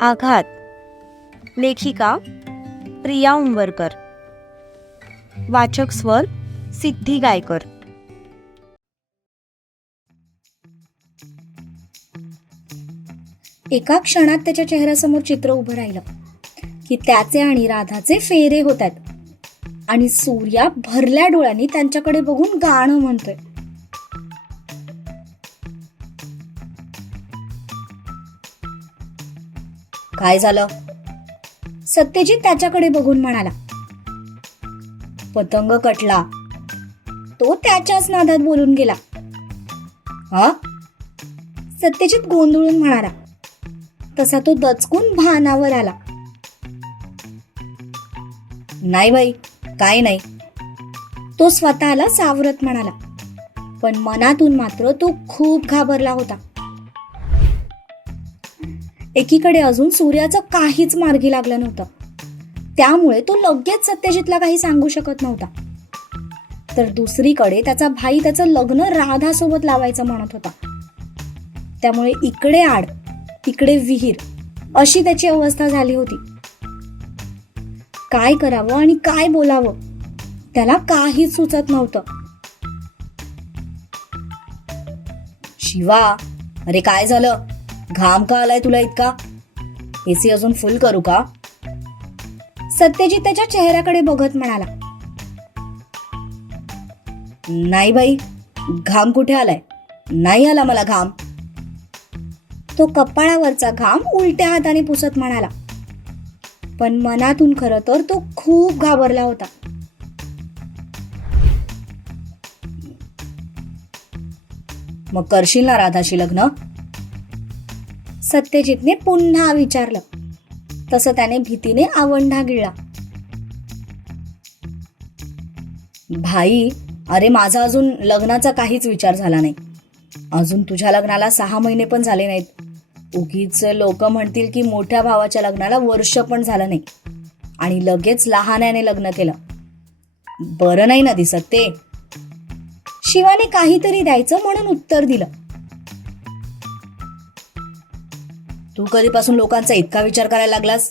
आघात. लेखिका प्रिया उंबरकर. वाचक स्वर सिद्धी गायकर. एका क्षणात त्याच्या चेहऱ्यासमोर चित्र उभं राहिलं की त्याचे आणि राधाचे फेरे होत आहेत आणि सूर्या भरल्या डोळ्यांनी त्यांच्याकडे बघून गाणं म्हणतोय. काय झालं? सत्यजित त्याच्याकडे बघून म्हणाला. पतंग कटला. तो त्याच्याच नादात बोलून गेला. हा? सत्यजित गोंधळून म्हणाला. तसा तो दचकून भानावर आला. नाही बाई, काय नाही, तो स्वतःला सावरत म्हणाला. पण मनातून मात्र तो खूप घाबरला होता. एकीकडे अजून सूर्याचं काहीच मार्गी लागलं नव्हतं, त्यामुळे तो लगेच सत्यजितला काही सांगू शकत नव्हता. तर दुसरीकडे त्याचा भाई त्याचं लग्न राधासोबत लावायचं म्हणत होता. त्यामुळे इकडे आड तिकडे विहीर अशी त्याची अवस्था झाली होती. काय करावं आणि काय बोलावं त्याला काहीच सुचत नव्हतं. शिवा, अरे काय झालं? घाम का आलाय तुला इतका? एसी अजून फुल करू का? सत्यजित त्याच्या चेहऱ्याकडे बघत म्हणाला. नाही बाई, घाम कुठे आलाय? नाही आला मला घाम. तो कपाळावरचा घाम उलट्या हाताने पुसत म्हणाला. पण मनातून खरं तर तो खूप घाबरला होता. मग करशील ना राधाशी लग्न? सत्यजितने पुन्हा विचारलं. तसं त्याने भीतीने आवंढा गिळला. भाई, अरे माझा अजून लग्नाचा काहीच विचार झाला नाही. अजून तुझ्या लग्नाला 6 महिने पण झाले नाहीत. उगीच लोक म्हणतील की मोठ्या भावाच्या लग्नाला वर्ष पण झालं नाही आणि लगेच लहान्याने लग्न केलं. बरं नाही ना दिसत ते. शिवाने काहीतरी द्यायचं म्हणून उत्तर दिलं. तू कधीपासून लोकांचा इतका विचार करायला लागलास?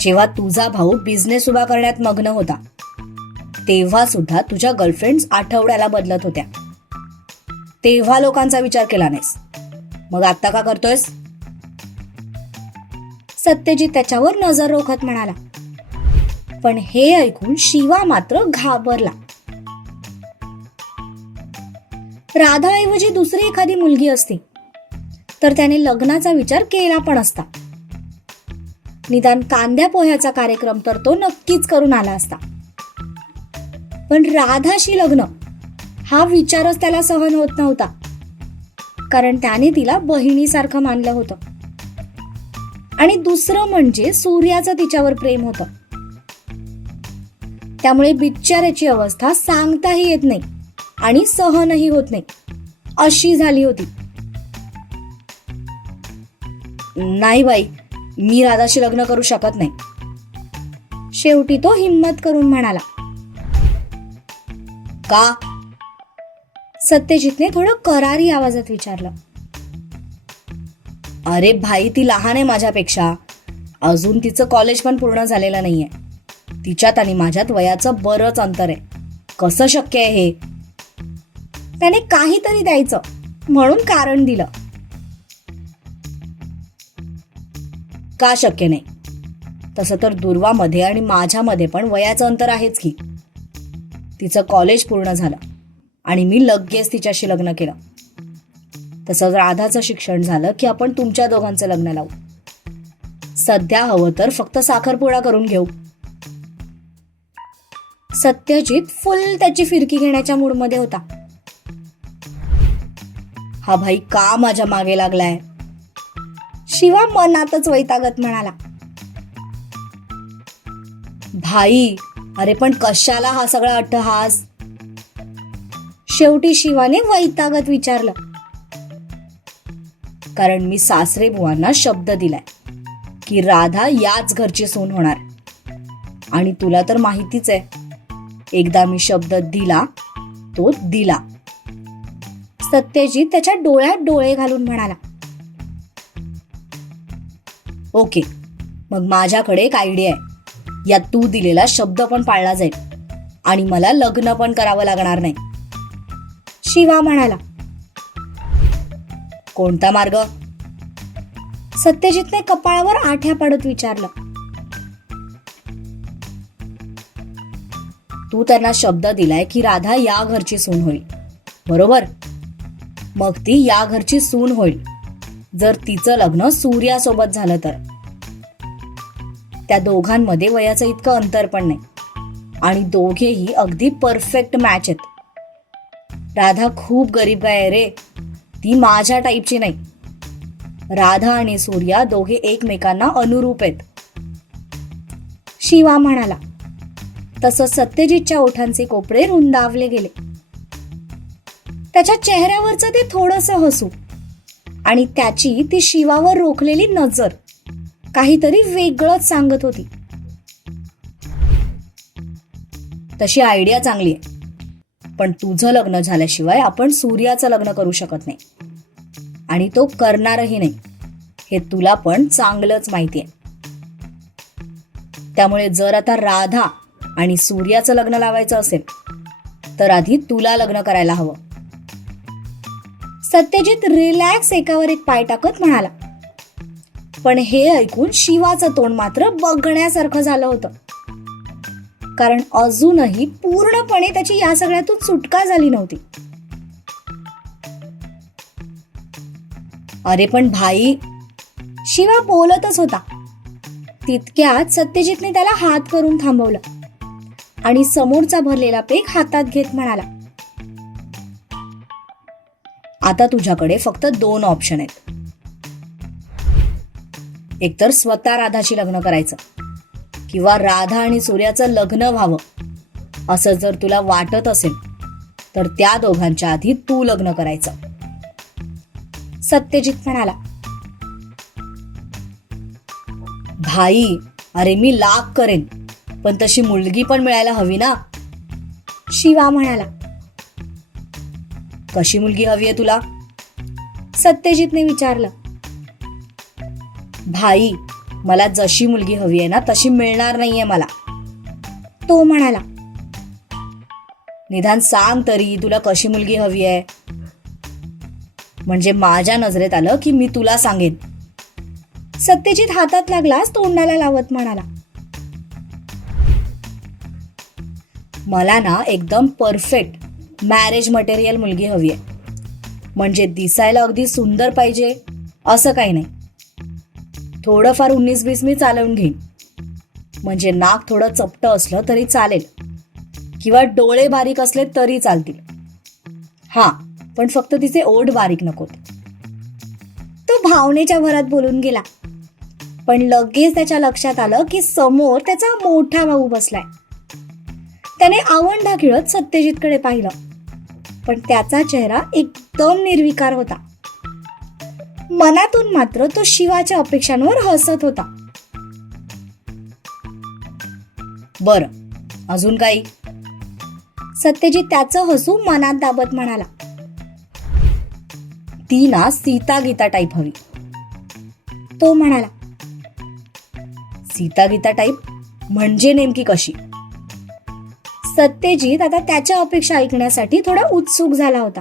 जेव्हा तुझा भाऊ बिझनेस उभा करण्यात मग्न होता तेव्हा सुद्धा तुझ्या गर्लफ्रेंड्स आठवड्याला बदलत होत्या. तेव्हा लोकांचा विचार केला नाहीस, मग आता का करतोयस? सत्यजित त्याच्यावर नजर रोखत म्हणाला. पण हे ऐकून शिवा मात्र घाबरला. राधाऐवजी दुसरी एखादी मुलगी असती तर त्याने लग्नाचा विचार केला पण असता. निदान कांद्या पोह्याचा कार्यक्रम तर तो नक्कीच करून आला असता. पण राधाशी लग्न हा विचारच त्याला सहन होत नव्हता, कारण त्याने तिला बहिणीसारखं मानलं होतं. आणि दुसरं म्हणजे सूर्याचं तिच्यावर प्रेम होतं. त्यामुळे बिचाऱ्याची अवस्था सांगताही येत नाही आणि सहनही होत नाही अशी झाली होती. नाही बाई, मी राधाशी लग्न करू शकत नाही. शेवटी तो हिम्मत करून म्हणाला. का? सत्यजितने थोडं करारी आवाजात विचारलं. अरे भाई, ती लहान आहे माझ्यापेक्षा. अजून तिचं कॉलेज पण पूर्ण झालेलं नाहीये. तिच्यात आणि माझ्यात वयाचं बरंच अंतर आहे. कसं शक्य आहे हे? त्याने काहीतरी द्यायचं म्हणून कारण दिलं. का शक्य नाही? तसं तर दुर्वामध्ये आणि माझ्यामध्ये पण वयाचं अंतर आहेच की. तिचं कॉलेज पूर्ण झालं आणि मी लगेच तिच्याशी लग्न केलं. तसंच राधाचं शिक्षण झालं की आपण तुमच्या दोघांचं लग्न लावू. सध्या हवं तर फक्त साखरपुडा करून घेऊ. सत्यजित फुल त्याची फिरकी घेण्याच्या मूडमध्ये होता. हा भाई का माझ्या मागे लागलाय? शिवा मनातच वैतागत म्हणाला. भाई, अरे पण कशाला हा सगळा अट्टहास? शेवटी शिवाने वैतागत विचारलं. कारण मी सासरे बुवांना शब्द दिलाय की राधा याच घरची सून होणार. आणि तुला तर माहितीच आहे, एकदा मी शब्द दिला तो दिला. सत्यजित त्याच्या डोळ्यात डोळे घालून म्हणाला. ओके, मग माझ्याकडे एक आयडिया आहे. यात तू दिलेला शब्द पण पाळला जाईल आणि मला लग्न पण करावं लागणार नाही. शिवा म्हणाला. कोणता मार्ग? सत्यजितने कपाळावर आठ्या पाडत विचारलं. तू त्यांना शब्द दिलाय की राधा या घरची सून होईल, बरोबर? मग ती या घरची सून होईल जर तिचं लग्न सूर्यासोबत झालं तर. त्या दोघांमध्ये वयाचं इतकं अंतर पण नाही आणि दोघेही अगदी परफेक्ट मॅच आहेत. राधा खूप गरीब गाय आहे रे, ती माझ्या टाईपची नाही. राधा आणि सूर्या दोघे एकमेकांना अनुरूप आहेत. शिवा म्हणाला. तसं सत्यजितच्या ओठांचे कोपरे रुंदावले गेले. त्याच्या चेहऱ्यावरचं ते थोडंसं हसू आणि त्याची ती शिवावर रोखलेली नजर काहीतरी वेगळंच सांगत होती. तशी आयडिया चांगली आहे, पण तुझं लग्न झाल्याशिवाय आपण सूर्याचं लग्न करू शकत नाही आणि तो करणारही नाही, हे तुला पण चांगलंच माहिती आहे. त्यामुळे जर आता राधा आणि सूर्याचं लग्न लावायचं असेल तर आधी तुला लग्न करायला हवं. सत्यजित रिलॅक्स एकावर एक पाय टाकत म्हणाला. पण हे ऐकून शिवाचं तोंड मात्र बघण्यासारखं झालं होतं, कारण अजूनही पूर्णपणे त्याची या सगळ्यातून सुटका झाली नव्हती. अरे पण भाई, शिवा बोलतच होता. तितक्यात सत्यजितने त्याला हात करून थांबवलं आणि समोरचा भरलेला पेक हातात घेत म्हणाला. आता तुझ्याकडे फक्त 2 ऑप्शन आहेत. एकतर स्वतः राधाशी लग्न करायचं किंवा राधा आणि सूर्याचं लग्न व्हावं असं जर तुला वाटत असेल तर त्या दोघांच्या आधी तू लग्न करायचं. सत्यजित म्हणाला. भाई, अरे मी लाख करेन, पण तशी मुलगी पण मिळायला हवी ना. शिवा म्हणाला. कशी मुलगी हवी आहे तुला? सत्यजितने विचारलं. भाई, मला जशी मुलगी हवी आहे ना तशी मिळणार नाहीये मला, तो म्हणाला. निदान सांग तरी तुला कशी मुलगी हवी आहे, म्हणजे माझ्या नजरेत आलं की मी तुला सांगेन. सत्यजित हातात लागलाच तोंडाला लावत म्हणाला. मला ना एकदम परफेक्ट मॅरेज मटेरियल मुलगी हवी आहे. म्हणजे दिसायला अगदी सुंदर पाहिजे असं काही नाही. थोडंफार 19-20 मी चालवून घेईन. म्हणजे नाक थोडं चपटं असलं तरी चालेल किंवा डोळे बारीक असले तरी चालतील. हा, पण फक्त तिचे ओठ बारीक नकोत. तो भावनेच्या भरात बोलून गेला, पण लगेच त्याच्या लक्षात आलं की समोर त्याचा मोठा भाऊ बसलाय. त्याने आवंढा खिळत सत्यजितकडे पाहिलं, पण त्याचा चेहरा एकदम निर्विकार होता. मनातून मात्र तो शिवाच्या अपेक्षांवर हसत होता. बरं, अजून काही? सत्यजित त्याचं हसू मनात दाबत म्हणाला. ती ना सीता गीता टाईप हवी, तो म्हणाला. सीता गीता टाईप म्हणजे नेमकी कशी? सत्यजित आता त्याच्या अपेक्षा ऐकण्यासाठी थोडा उत्सुक झाला होता.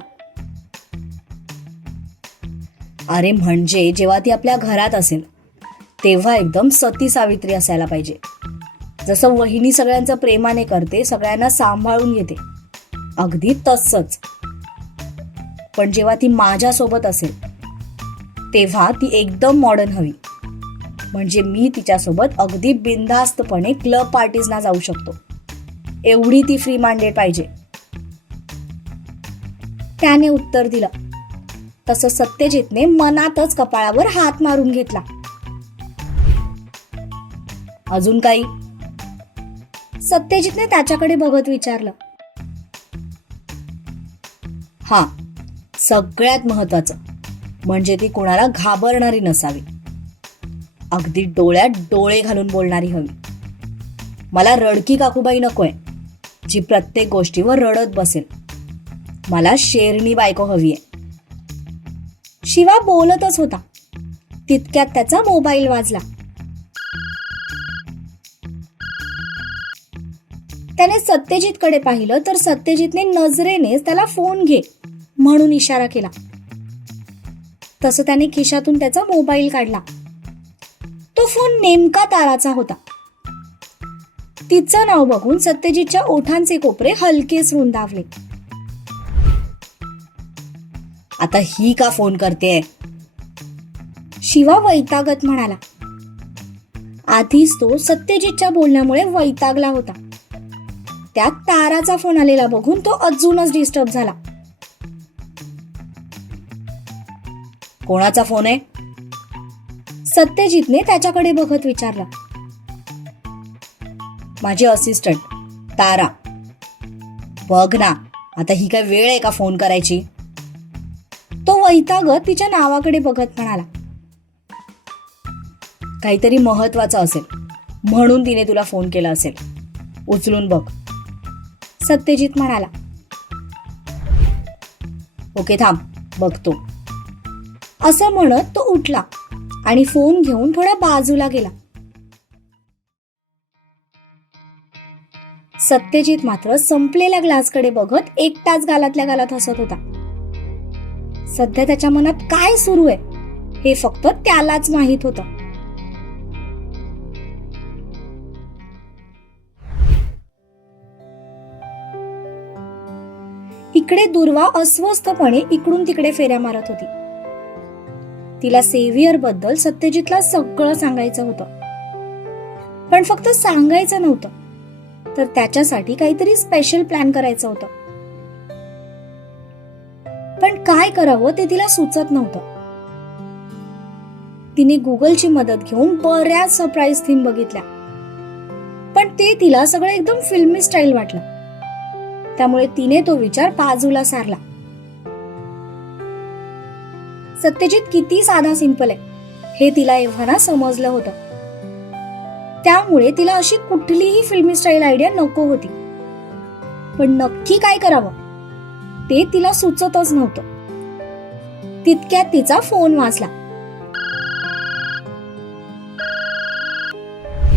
अरे म्हणजे जेव्हा ती आपल्या घरात असेल तेव्हा एकदम सती सावित्री असायला पाहिजे. जसं वहिनी सगळ्यांचं प्रेमाने करते, सगळ्यांना सांभाळून घेते, अगदी तसंच. पण जेव्हा ती माझ्यासोबत असेल तेव्हा ती एकदम मॉडर्न हवी. म्हणजे मी तिच्यासोबत अगदी बिनधास्तपणे क्लब पार्टीजना जाऊ शकतो, एवढी ती फ्री माइंडेड पाहिजे. त्याने उत्तर दिलं. तसं सत्यजितने मनातच कपाळावर हात मारून घेतला. अजून काही? सत्यजितने त्याच्याकडे बघत विचारलं. हा, सगळ्यात महत्वाचं म्हणजे ती कोणाला घाबरणारी नसावी. अगदी डोळ्यात डोळे घालून बोलणारी हवी. मला रडकी काकूबाई नकोय जी प्रत्येक गोष्टीवर रडत बसेल. मला शेरणी बायको हवी आहे. शिवा बोलतच होता. तितक्यात त्याचा मोबाईल वाजला. त्याने सत्यजितकडे पाहिलं तर सत्यजितने नजरेनेच त्याला फोन घे म्हणून इशारा केला. तसं त्याने खिशातून त्याचा मोबाईल काढला. तो फोन नेमका ताराचा होता. तिचं नाव बघून सत्यजितच्या ओठांचे कोपरे हलकेच रुंदावले. आता ही का फोन करते? शिवा वैतागत म्हणाला. आधीच तो सत्यजितच्या बोलण्यामुळे वैतागला होता. त्यात ताराचा फोन आलेला बघून तो अजूनच डिस्टर्ब झाला. कोणाचा फोन आहे? सत्यजितने त्याच्याकडे बघत विचारलं. माझी असिस्टंट तारा. बघ ना, आता ही काय वेळ आहे का फोन करायची? तो वैतागत तिच्या नावाकडे बघत म्हणाला. काहीतरी महत्वाचं असेल म्हणून तिने तुला फोन केला असेल. उचलून बघ. सत्यजित म्हणाला. ओके थांब, बघतो. असं म्हणत तो उठला आणि फोन घेऊन थोड्या बाजूला गेला. सत्यजित मात्र संपलेल्या ग्लासकडे बघत एकटाच गालातल्या गालात हसत होता. सध्या त्याच्या मनात काय सुरू आहे हे फक्त त्यालाच माहित होतं. इकडे दुर्वा अस्वस्थपणे इकडून तिकडे फेऱ्या मारत होती. तिला सेव्हियर बद्दल सत्यजितला सगळं सांगायचं होतं, पण फक्त सांगायचं नव्हतं, तर त्याच्यासाठी काहीतरी स्पेशल प्लॅन करायचं होतं. पण काय करावं ते तिला सुचत नव्हतं. तिने गुगलची मदत घेऊन बऱ्याच सरप्राईज थीम बघितल्या, पण ते तिला सगळं एकदम फिल्मी स्टाईल वाटलं. त्यामुळे तिने तो विचार बाजूला सारला. सत्यजित किती साधा सिंपल आहे हे तिला एव्हाना समजलं होतं. त्यामुळे तिला अशी कुठलीही फिल्मी स्टाईल आयडिया नको होती. पण नक्की काय करावं ते तिला सुचतच नव्हतं. तितक्यात तिचा फोन वाजला.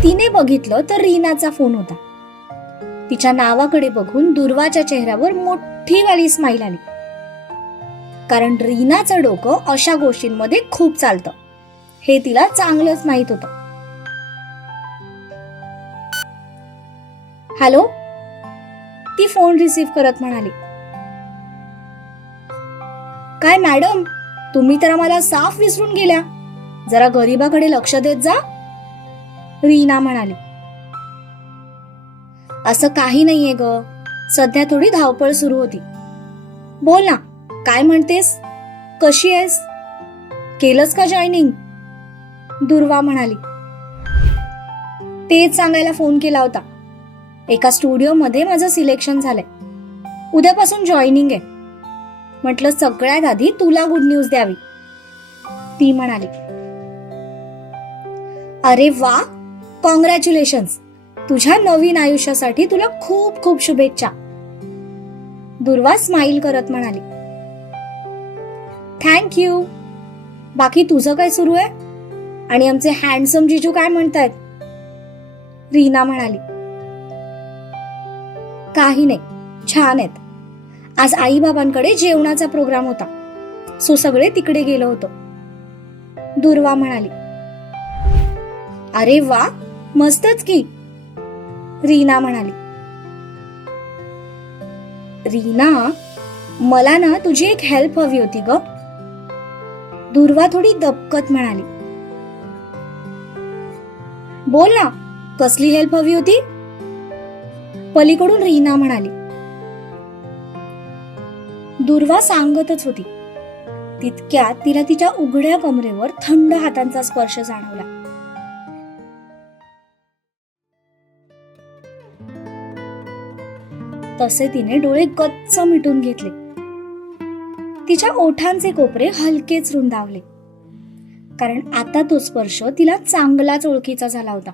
तिने बघितलं तर रीनाचा फोन होता. तिच्या नावाकडे बघून दुर्वाच्या चेहऱ्यावर मोठी वाली स्माईल आली. कारण रीनाचं डोकं अशा गोष्टींमध्ये खूप चालतं हे तिला चांगलंच माहित होतं. हॅलो, ती फोन रिसीव्ह करत म्हणाली. काय मॅडम, तुम्ही तर आम्हाला साफ विसरून गेल्या. जरा गरीबाकडे लक्ष देत जा, रीना म्हणाली. असं काही नाहीये ग, सध्या थोडी धावपळ सुरू होती. बोल ना, काय म्हणतेस? कशी आहेस? केलंस का जॉईनिंग? दुर्वा म्हणाली. तेच सांगायला फोन केला होता. एका स्टुडिओमध्ये माझं सिलेक्शन झालंय. उद्यापासून जॉईनिंग आहे. म्हटलं सगळ्यात आधी तुला गुड न्यूज द्यावी, ती म्हणाली. अरे वा, कॉंग्रॅच्युलेशन्स. तुझ्या नवीन आयुष्यासाठी तुला खूप खूप शुभेच्छा, दुर्वा स्माईल करत म्हणाली. थँक्यू. बाकी तुझं काय सुरू आहे? आणि आमचे हँडसम जिजू काय म्हणतायत? रीना म्हणाली. काही नाही, छान आहेत. आज आई बाबांकडे जेवणाचा प्रोग्राम होता, सो सगळे तिकडे गेलो होतो, दुर्वा म्हणाली. अरे वा, मस्तच की, रीना म्हणाली. रीना, मला ना तुझी एक हेल्प हवी होती ग, दुर्वा थोडी दबकत म्हणाली. बोल ना, कसली हेल्प हवी होती? पलीकडून रीना म्हणाली. दुर्वा सांगतच होती. तितक्यात तिला तिच्या उघड्या कमरेवर थंड हातांचा स्पर्श जाणवला. तसे तिने डोळे गच्च मिटून घेतले. तिच्या ओठांचे कोपरे हलकेच रुंदावले, कारण आता तो स्पर्श तिला चांगलाच ओळखीचा झाला होता.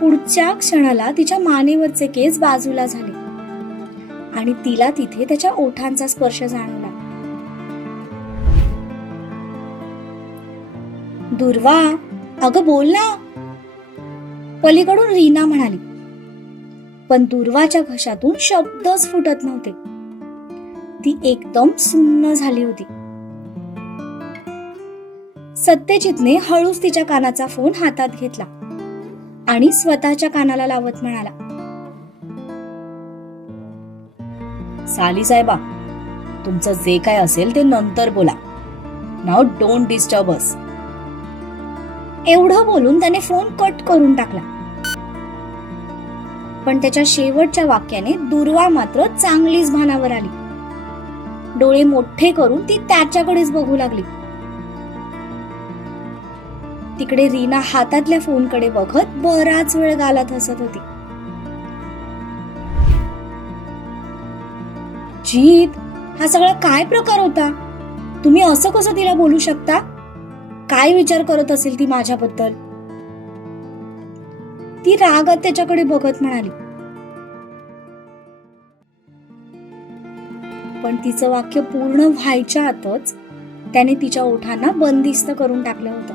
पुढच्या क्षणाला तिच्या मानेवरचे केस बाजूला झाले आणि तिला तिथे त्याच्या ओठांचा स्पर्श जाणवला. दुर्वा, अगं बोल ना, पलीकडून रीना म्हणाली. पण दुर्वाच्या घशातून शब्दच फुटत नव्हते. ती एकदम सुन्न झाली होती. सत्यजितने हळूच तिच्या कानाचा फोन हातात घेतला आणि स्वतःच्या कानाला लावत म्हणाला, साली साहेबा, तुमचं जे काय असेल ते नंतर बोला. Now don't disturb us. एवढं बोलून त्याने फोन कट करून टाकला. पण त्याच्या शेवटच्या वाक्याने दुर्वा मात्र चांगलीच भानावर आली. डोळे मोठे करून ती त्याच्याकडेच बघू लागली. तिकडे रीना हातातल्या फोनकडे बघत बराच वेळ गालात हसत होती. जीत, हा सगळा काय प्रकार होता? तुम्ही असं कसं तिला बोलू शकता? काय विचार करत असेल ती माझ्याबद्दल? ती रागात त्याच्याकडे बघत म्हणाली. पण तिचं वाक्य पूर्ण व्हायच्या आतच त्याने तिच्या ओठांना बंदिस्त करून टाकलं होतं.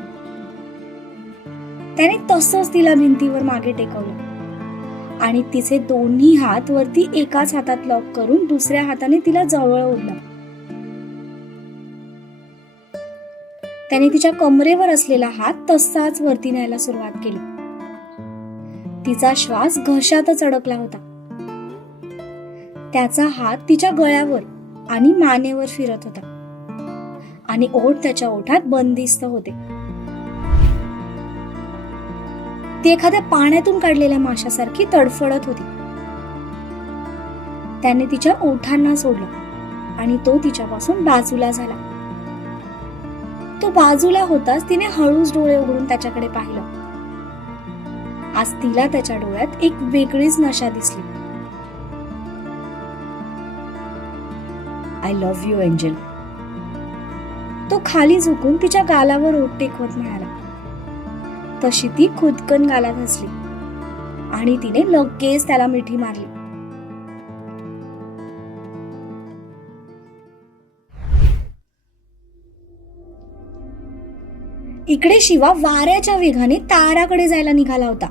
त्याने तसंच तिला भिंतीवर मागे टेकवलं आणि तिचे दोन्ही हात वरती एकाच हातात लॉक करून दुसऱ्या हाताने तिला जवळ ओढलं. त्याने तिच्या कमरेवर असलेला हात तसाच वरती न्यायला सुरुवात केली. तिचा श्वास घशातच अडकला होता. त्याचा हात तिच्या गळ्यावर आणि मानेवर फिरत होता आणि ओठ त्याच्या ओठात बंदिस्त होते. ती एखाद्या पाण्यातून काढलेल्या माशासारखी तडफडत होती. त्याने तिच्या ओठांना सोडलं आणि तो तिच्यापासून बाजूला झाला. तो बाजूला होताच तिने हळूच डोळे उघडून त्याच्याकडे पाहिलं. आज तिला त्याच्या डोळ्यात एक वेगळीच नशा दिसली. I love you angel. तो खाली झुकून तिच्या गालावर ओठ टेकवत म्हणाला. तशी ती खुदकन गालात हसली आणि तिने लगेच त्याला मिठी मारली. इकडे शिवा वाऱ्याच्या वेगाने ताराकडे जायला निघाला होता.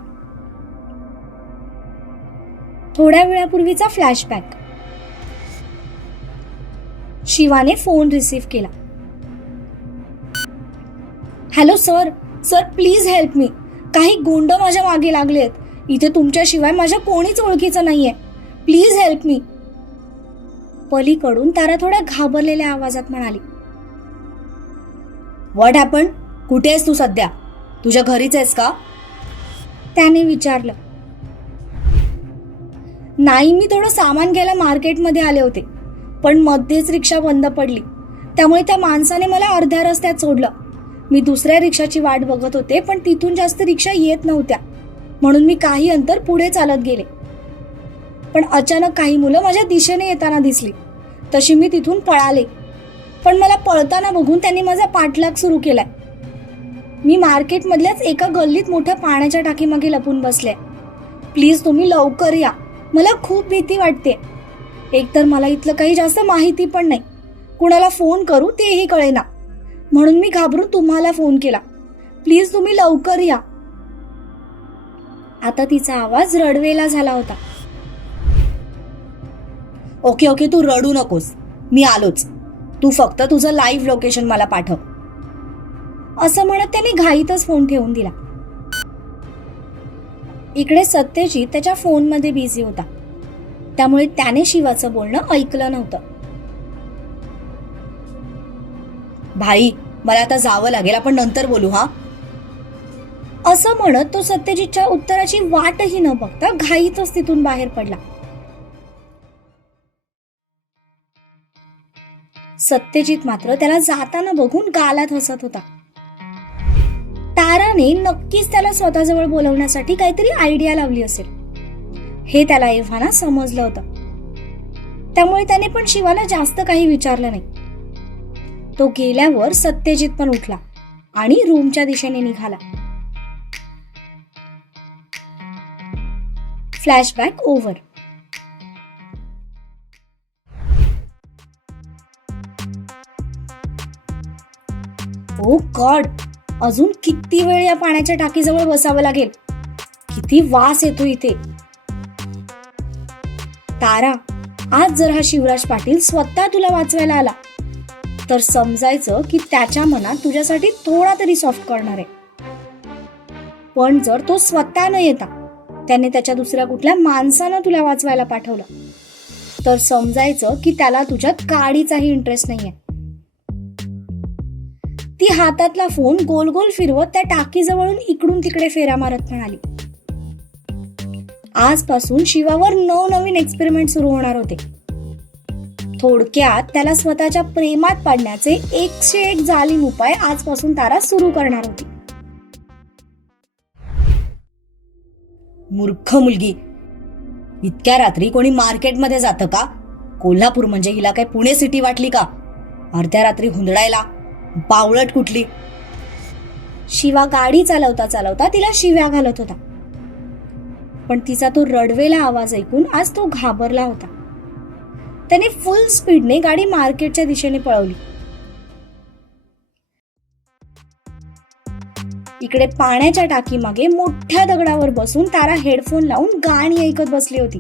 थोड्या वेळापूर्वीचा फ्लॅशबॅक. शिवाने फोन रिसीव्ह केला. Hello sir, sir please help me. काही गुंड माझ्या मागे लागलेत. इथे तुमच्याशिवाय माझ्या कोणीच ओळखीचं नाहीये. Please help me. पलीकडून तारा थोड्या घाबरलेल्या आवाजात म्हणाली. What happen? कुठे आहेस तू सध्या? तुझ्या घरीच आहेस का? त्याने विचारलं. नाही, मी थोडं सामान घ्यायला मार्केटमध्ये आले होते, पण मध्येच रिक्षा बंद पडली. त्यामुळे त्या माणसाने मला अर्ध्या रस्त्यात सोडलं. मी दुसऱ्या रिक्षाची वाट बघत होते, पण तिथून जास्त रिक्षा येत नव्हत्या, म्हणून मी काही अंतर पुढे चालत गेले. पण अचानक काही मुलं माझ्या दिशेने येताना दिसली. तशी मी तिथून पळाले, पण मला पळताना बघून त्यांनी माझा पाठलाग सुरू केलाय. मी मार्केटमधल्याच एका गल्लीत मोठ्या पाण्याच्या टाकीमागे लपून बसले. प्लीज तुम्ही लवकर या. मला खूप भीती वाटते. एकतर मला इथलं काही जास्त माहिती पण नाही. कुणाला फोन करू तेही कळेना, म्हणून मी घाबरून तुम्हाला फोन केला. प्लीज तुम्ही लवकर या. आता तिचा आवाज रडवेला झाला होता. ओके ओके, तू रडू नकोस. मी आलोच. तू फक्त तुझं लाईव्ह लोकेशन मला पाठव. असं म्हणत त्याने घाईतच फोन ठेवून दिला. इकडे सत्यजित त्याच्या फोनमध्ये बिझी होता, त्यामुळे त्याने शिवाचं बोलणं ऐकलं नव्हतं. भाई, मला आता जावं लागेल. आपण नंतर बोलू हा. असं म्हणत तो सत्यजितच्या उत्तराची वाटही न बघता घाईतच तिथून बाहेर पडला. सत्यजित मात्र त्याला जाताना बघून गालात हसत होता. ताराने नक्कीच त्याला स्वतःजवळ बोलवण्यासाठी काहीतरी आयडिया लावली असेल हे त्याला एव्हाना समजलं होतं. त्यामुळे त्याने पण शिवाला जास्त काही विचारलं नाही. तो गेल्यावर सत्यजित पण उठला आणि रूमच्या दिशेने निघाला. Flashback over. ओ गॉड, अजून किती वेळ या पाण्याच्या टाकीजवळ बसावं लागेल. किती वास येतो इथे. तारा, आज जर हा शिवराज पाटील स्वतः तुला वाचवायला आला तर समजायचं की त्याच्या मनात तुझ्यासाठी थोडा तरी सॉफ्ट करणार आहे. पण जर तो स्वतः न येता त्याने त्याच्या दुसऱ्या कुठल्या माणसानं तुला वाचवायला पाठवलं तर समजायचं की त्याला तुझ्यात काडीचाही इंटरेस्ट नाहीये. ती हातातला फोन गोल गोल फिरवत त्या टाकीजवळून इकडून तिकडे फेऱ्या मारत म्हणाली, आजपासून शिवावर नवनवीन एक्सपेरिमेंट सुरू होणार होते. थोडक्यात त्याला स्वतःच्या प्रेमात पाडण्याचे 101 जालीम उपाय आजपासून तारा सुरू करणार होती. मूर्ख मुलगी, इतक्या रात्री कोणी मार्केटमध्ये जातं का? कोल्हापूर म्हणजे हिला काय पुणे सिटी वाटली का? अर्ध्या रात्री हुंदडायला, बावळट कुठली. शिवा गाडी चालवता चालवता तिला शिव्या घालत होता. पण तिचा तो रडवेला आवाज ऐकून आज तो घाबरला होता. त्याने फुल स्पीडने गाडी मार्केटच्या दिशेने पळवली. इकडे पाण्याच्या टाकीमागे मोठ्या दगडावर बसून तारा हेडफोन लावून गाणी ऐकत बसली होती.